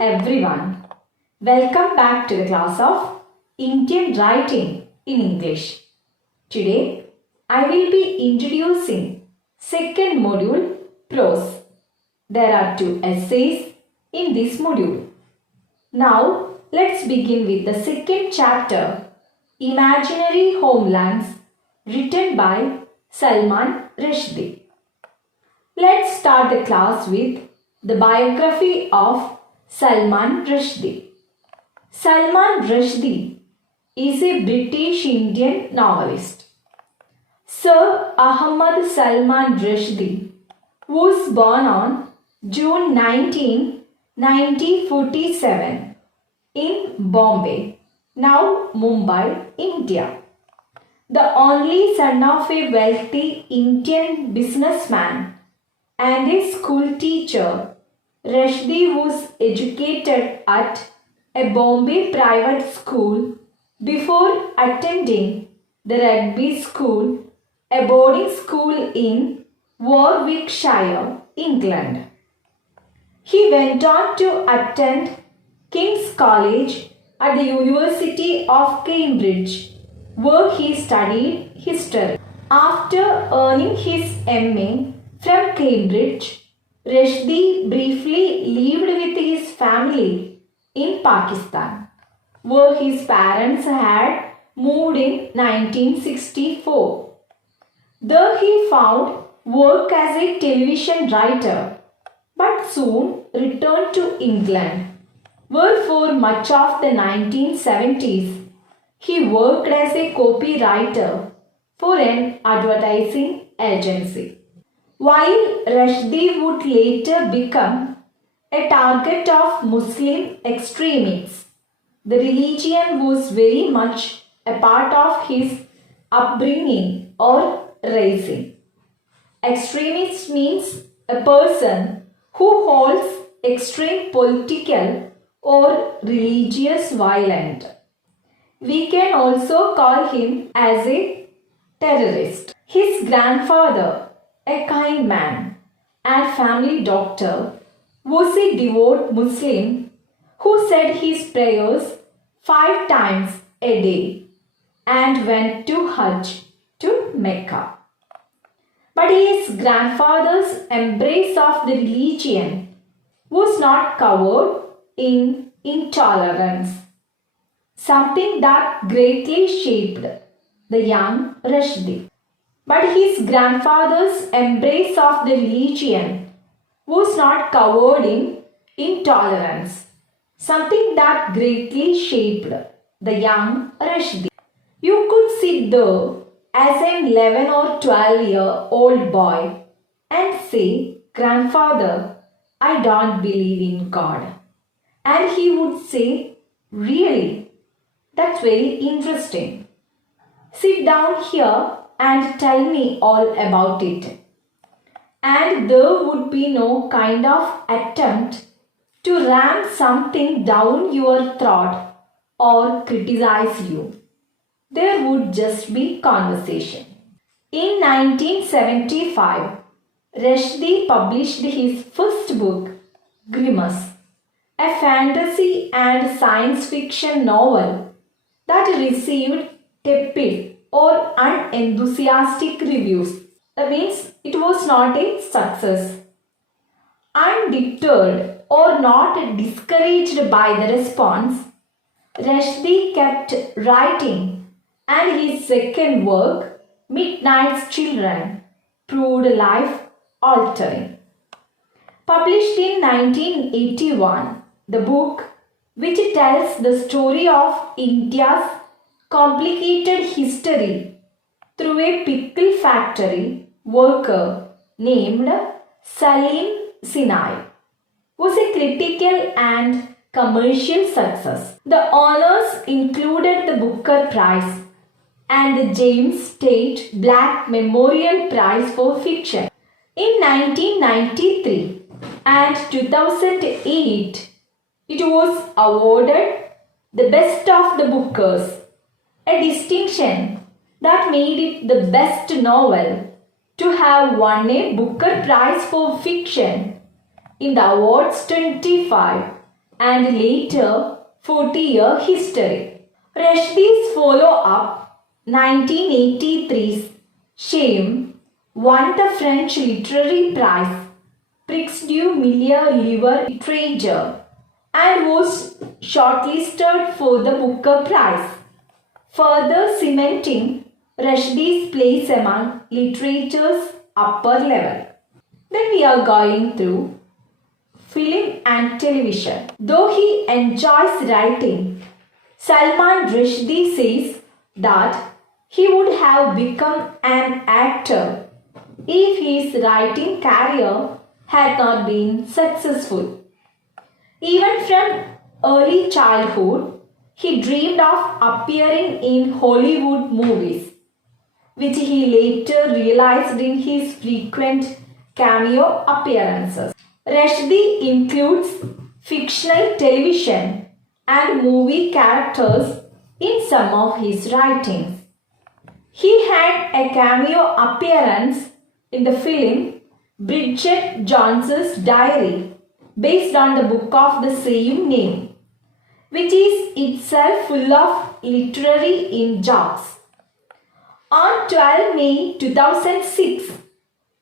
everyone. Welcome back to the class of Indian Writing in English. Today, I will be introducing second module, Prose. There are 2 essays in this module. Now, let's begin with the second chapter, Imaginary Homelands, written by Salman Rushdie. Let's start the class with the biography of Salman Rushdie. Salman Rushdie is a British Indian novelist. Sir Ahmad Salman Rushdie was born on June 19, 1947 in Bombay, now Mumbai, India. The only son of a wealthy Indian businessman and a school teacher, Rushdie was educated at a Bombay private school before attending the Rugby School, a boarding school in Warwickshire, England. He went on to attend King's College at the University of Cambridge, where he studied history. After earning his MA from Cambridge, Rushdie briefly lived with his family in Pakistan, where his parents had moved in 1964. There he found work as a television writer, but soon returned to England, where for much of the 1970s he worked as a copywriter for an advertising agency. While Rushdie would later become a target of Muslim extremists, the religion was very much a part of his upbringing or raising. Extremist means a person who holds extreme political or religious violence. We can also call him as a terrorist. His grandfather, a kind man and family doctor, was a devout Muslim who said his prayers 5 times a day and went to Hajj to Mecca. But his grandfather's embrace of the religion was not covered in intolerance, something that greatly shaped the young Rushdie. But his grandfather's embrace of the religion was not covered in intolerance, something that greatly shaped the young Rushdie. You could sit there as an 11 or 12-year-old boy and say, "Grandfather, I don't believe in God." And he would say, "Really? That's very interesting. Sit down here and tell me all about it." And there would be no kind of attempt to ram something down your throat or criticize you. There would just be conversation. In 1975, Rushdie published his first book, Grimace, a fantasy and science fiction novel that received tepid or unenthusiastic reviews. That means it was not a success. Undeterred or not discouraged by the response, Rushdie kept writing, and his second work, Midnight's Children, proved life-altering. Published in 1981, the book, which tells the story of India's complicated history through a pickle factory worker named Salim Sinai, was a critical and commercial success. The honors included the Booker Prize and the James Tate Black Memorial Prize for Fiction. In 1993 and 2008, it was awarded the Best of the Bookers, a distinction that made it the best novel to have won a Booker Prize for Fiction in the awards 25 and later 40-year history. Rushdie's follow-up, 1983's Shame, won the French Literary Prize, Prix du Milieu Libre Literature, and was shortlisted for the Booker Prize, further cementing Rushdie's place among literature's upper level. Then we are going through film and television. Though he enjoys writing, Salman Rushdie says that he would have become an actor if his writing career had not been successful. Even from early childhood, he dreamed of appearing in Hollywood movies, which he later realized in his frequent cameo appearances. Rushdie includes fictional television and movie characters in some of his writings. He had a cameo appearance in the film Bridget Jones's Diary, based on the book of the same name, which is itself full of literary in-jokes. On 12 May 2006,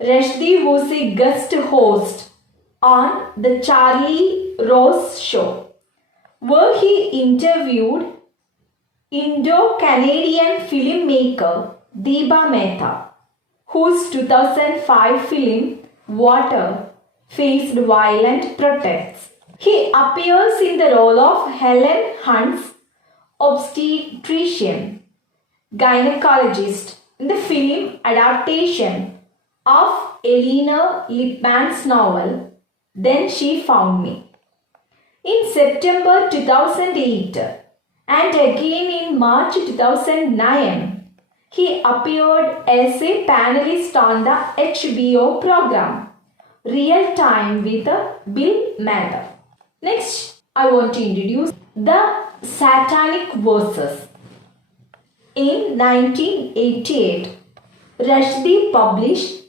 Rushdie was a guest host on The Charlie Rose Show, where he interviewed Indo-Canadian filmmaker Deba Mehta, whose 2005 film Water faced violent protests. He appears in the role of Helen Hunt's obstetrician gynecologist in the film adaptation of Eleanor Lippman's novel Then She Found Me. In September 2008 and again in March 2009, he appeared as a panelist on the HBO program Real Time with Bill Maher. Next, I want to introduce the Satanic Verses. In 1988, Rushdie published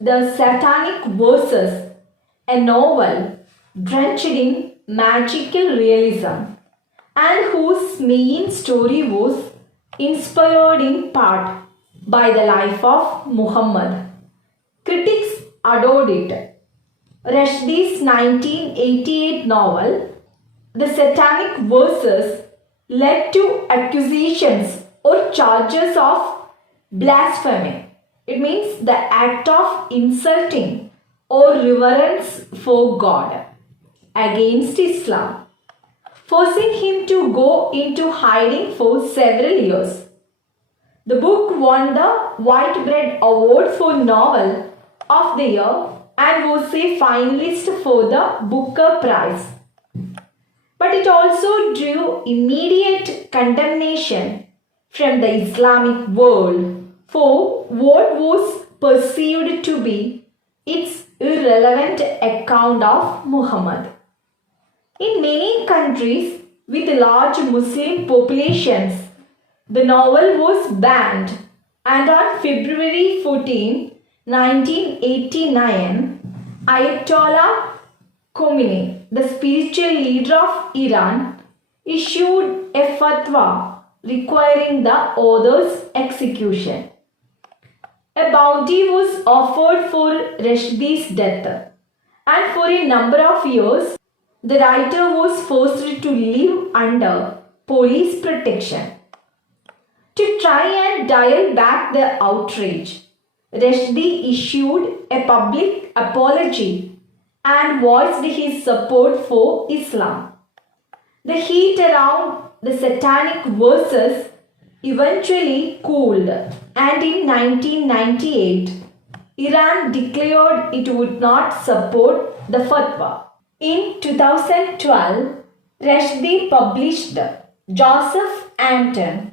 The Satanic Verses, a novel drenched in magical realism and whose main story was inspired in part by the life of Muhammad. Critics adored it. Rushdie's 1988 novel, The Satanic Verses, led to accusations or charges of blasphemy. It means the act of insulting or reverence for God against Islam, forcing him to go into hiding for several years. The book won the Whitbread Award for Novel of the Year and was a finalist for the Booker Prize. But it also drew immediate condemnation from the Islamic world for what was perceived to be its irrelevant account of Muhammad. In many countries with large Muslim populations, the novel was banned, and on February 14, 1989, Ayatollah Khomeini, the spiritual leader of Iran, issued a fatwa requiring the author's execution. A bounty was offered for Rushdie's death, and for a number of years, the writer was forced to live under police protection. To try and dial back the outrage, Rushdie issued a public apology and voiced his support for Islam. The heat around the Satanic Verses eventually cooled, and in 1998, Iran declared it would not support the fatwa. In 2012, Rushdie published Joseph Anton,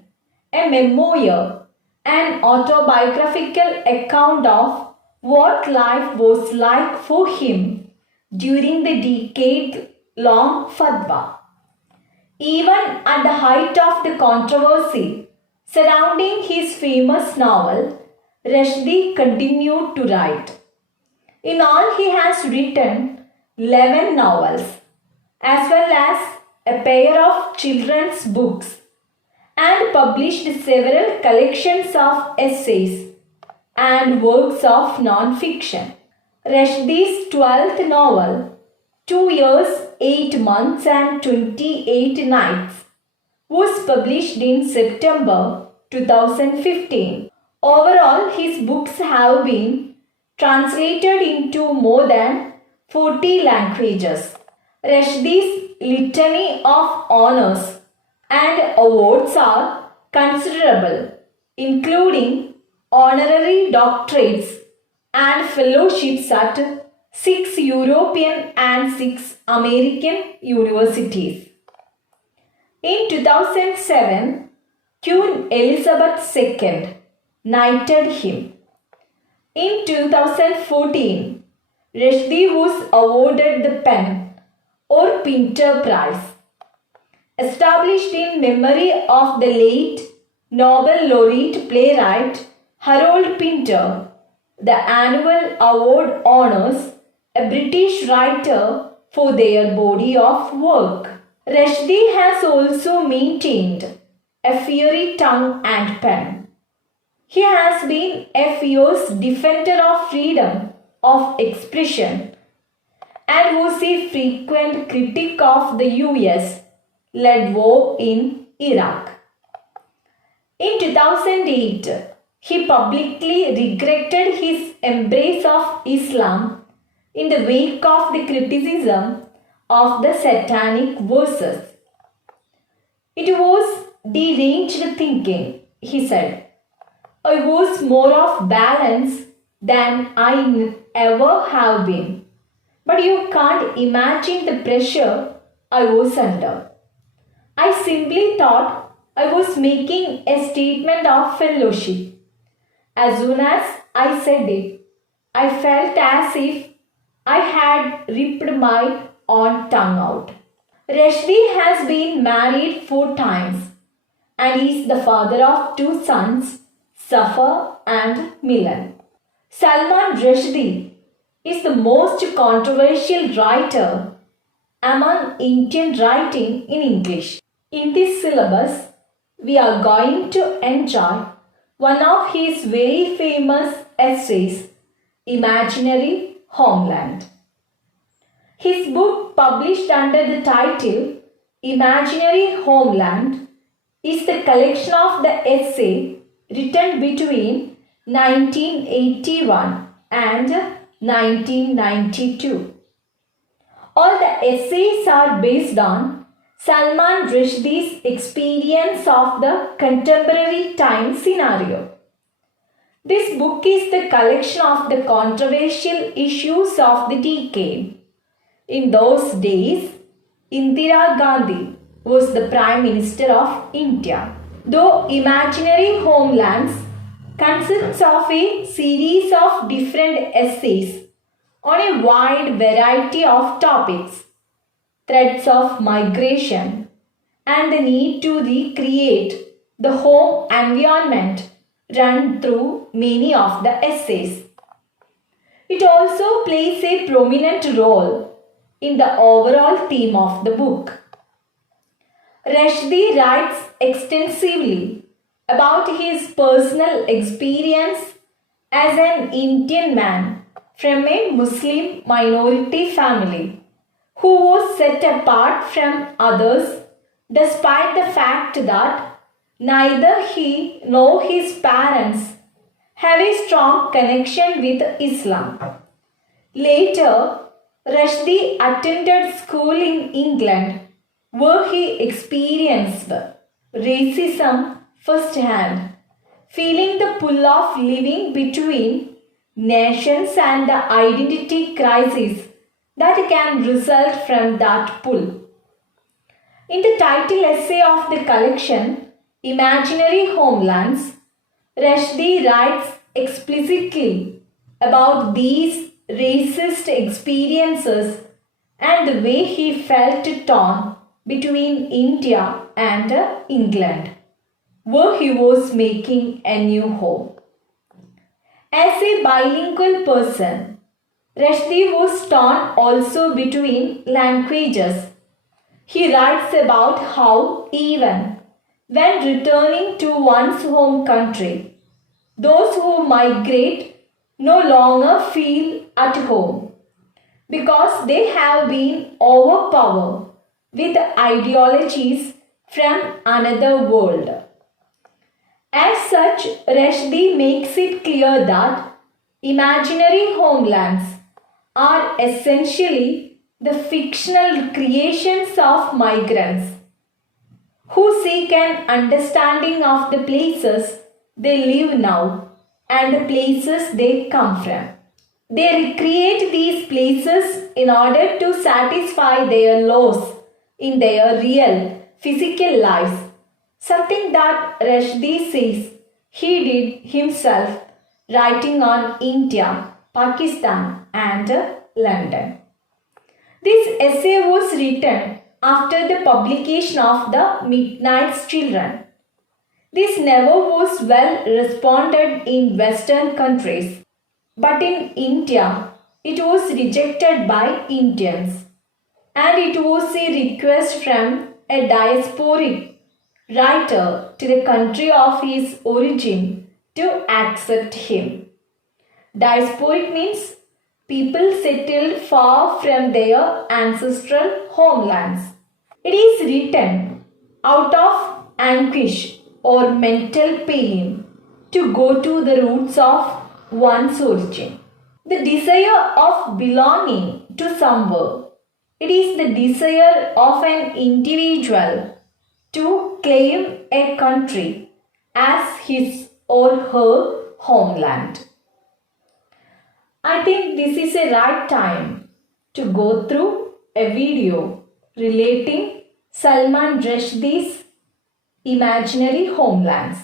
a memoir, an autobiographical account of what life was like for him during the decade-long fatwa. Even at the height of the controversy surrounding his famous novel, Rushdie continued to write. In all, he has written 11 novels, as well as a pair of children's books, and published several collections of essays and works of non-fiction. Rushdie's 12th novel, 2 years, 8 months and 28 nights, was published in September 2015. Overall, his books have been translated into more than 40 languages. Rushdie's litany of honors and awards are considerable, including honorary doctorates and fellowships at 6 European and 6 American universities. In 2007, Queen Elizabeth II knighted him. In 2014, Rushdie was awarded the Pen or Pinter Prize. Established in memory of the late Nobel laureate playwright Harold Pinter, the annual award honors a British writer for their body of work. Rushdie has also maintained a fiery tongue and pen. He has been a fierce defender of freedom of expression and was a frequent critic of the US-led war in Iraq. In 2008, he publicly regretted his embrace of Islam in the wake of the criticism of the satanic verses. It was deranged thinking, he said. I was more off balance than I ever have been. But you can't imagine the pressure I was under. I simply thought I was making a statement of fellowship. As soon as I said it, I felt as if I had ripped my own tongue out. Rushdie has been married 4 times and is the father of 2 sons, Safar and Milan. Salman Rushdie is the most controversial writer among Indian writing in English. In this syllabus, we are going to enjoy one of his very famous essays, Imaginary Homeland. His book, published under the title Imaginary Homeland, is the collection of the essay written between 1981 and 1992. All the essays are based on Salman Rushdie's experience of the contemporary time scenario. This book is the collection of the controversial issues of the decade. In those days, Indira Gandhi was the Prime Minister of India. Though Imaginary Homelands consists of a series of different essays on a wide variety of topics, threats of migration, and the need to recreate the home environment run through many of the essays. It also plays a prominent role in the overall theme of the book. Rushdie writes extensively about his personal experience as an Indian man from a Muslim minority family who was set apart from others despite the fact that neither he nor his parents have a strong connection with Islam. Later, Rushdie attended school in England where he experienced racism firsthand, feeling the pull of living between nations and the identity crisis that can result from that pull. In the title essay of the collection, Imaginary Homelands, Rushdie writes explicitly about these racist experiences and the way he felt torn between India and England, where he was making a new home. As a bilingual person, Rushdie was torn also between languages He writes about how even when returning to one's home country, those who migrate no longer feel at home because they have been overpowered with ideologies from another world. As such, Rushdie makes it clear that imaginary homelands are essentially the fictional creations of migrants who seek an understanding of the places they live now and the places they come from. They recreate these places in order to satisfy their laws in their real physical lives, something that Rushdie says he did himself writing on India, Pakistan, and London. This essay was written after the publication of The Midnight Children. This never was well responded in Western countries, but in India it was rejected by Indians, and it was a request from a diasporic writer to the country of his origin to accept him. Diasporic means people settled far from their ancestral homelands. It is written out of anguish or mental pain to go to the roots of one's origin. The desire of belonging to somewhere. It is the desire of an individual to claim a country as his or her homeland. I think this is a right time to go through a video relating Salman Rushdie's imaginary homelands.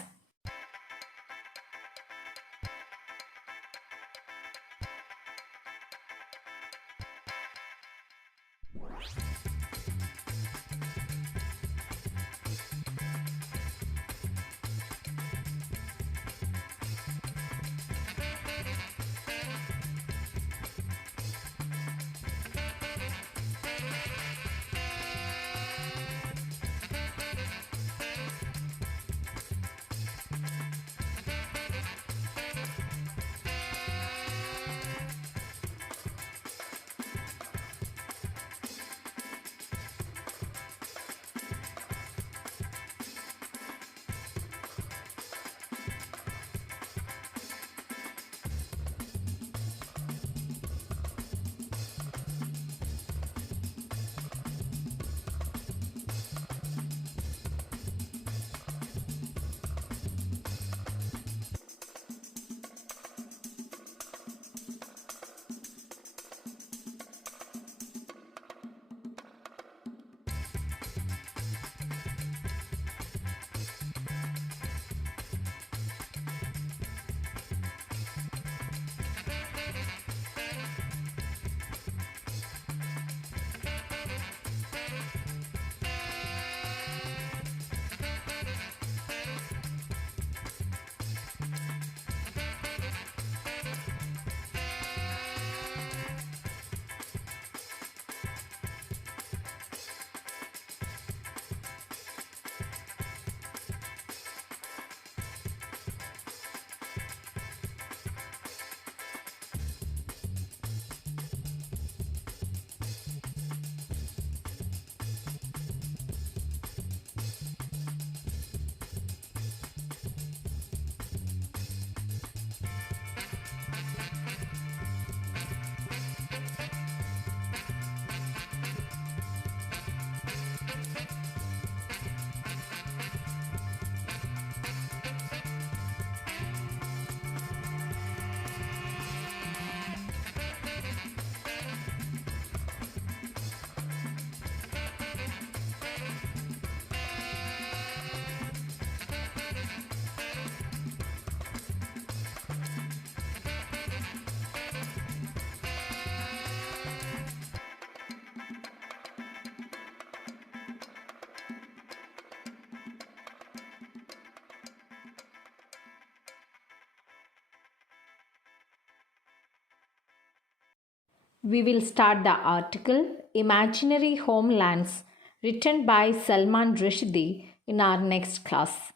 We will start the article Imaginary Homelands written by Salman Rushdie in our next class.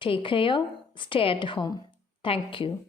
Take care, stay at home. Thank you.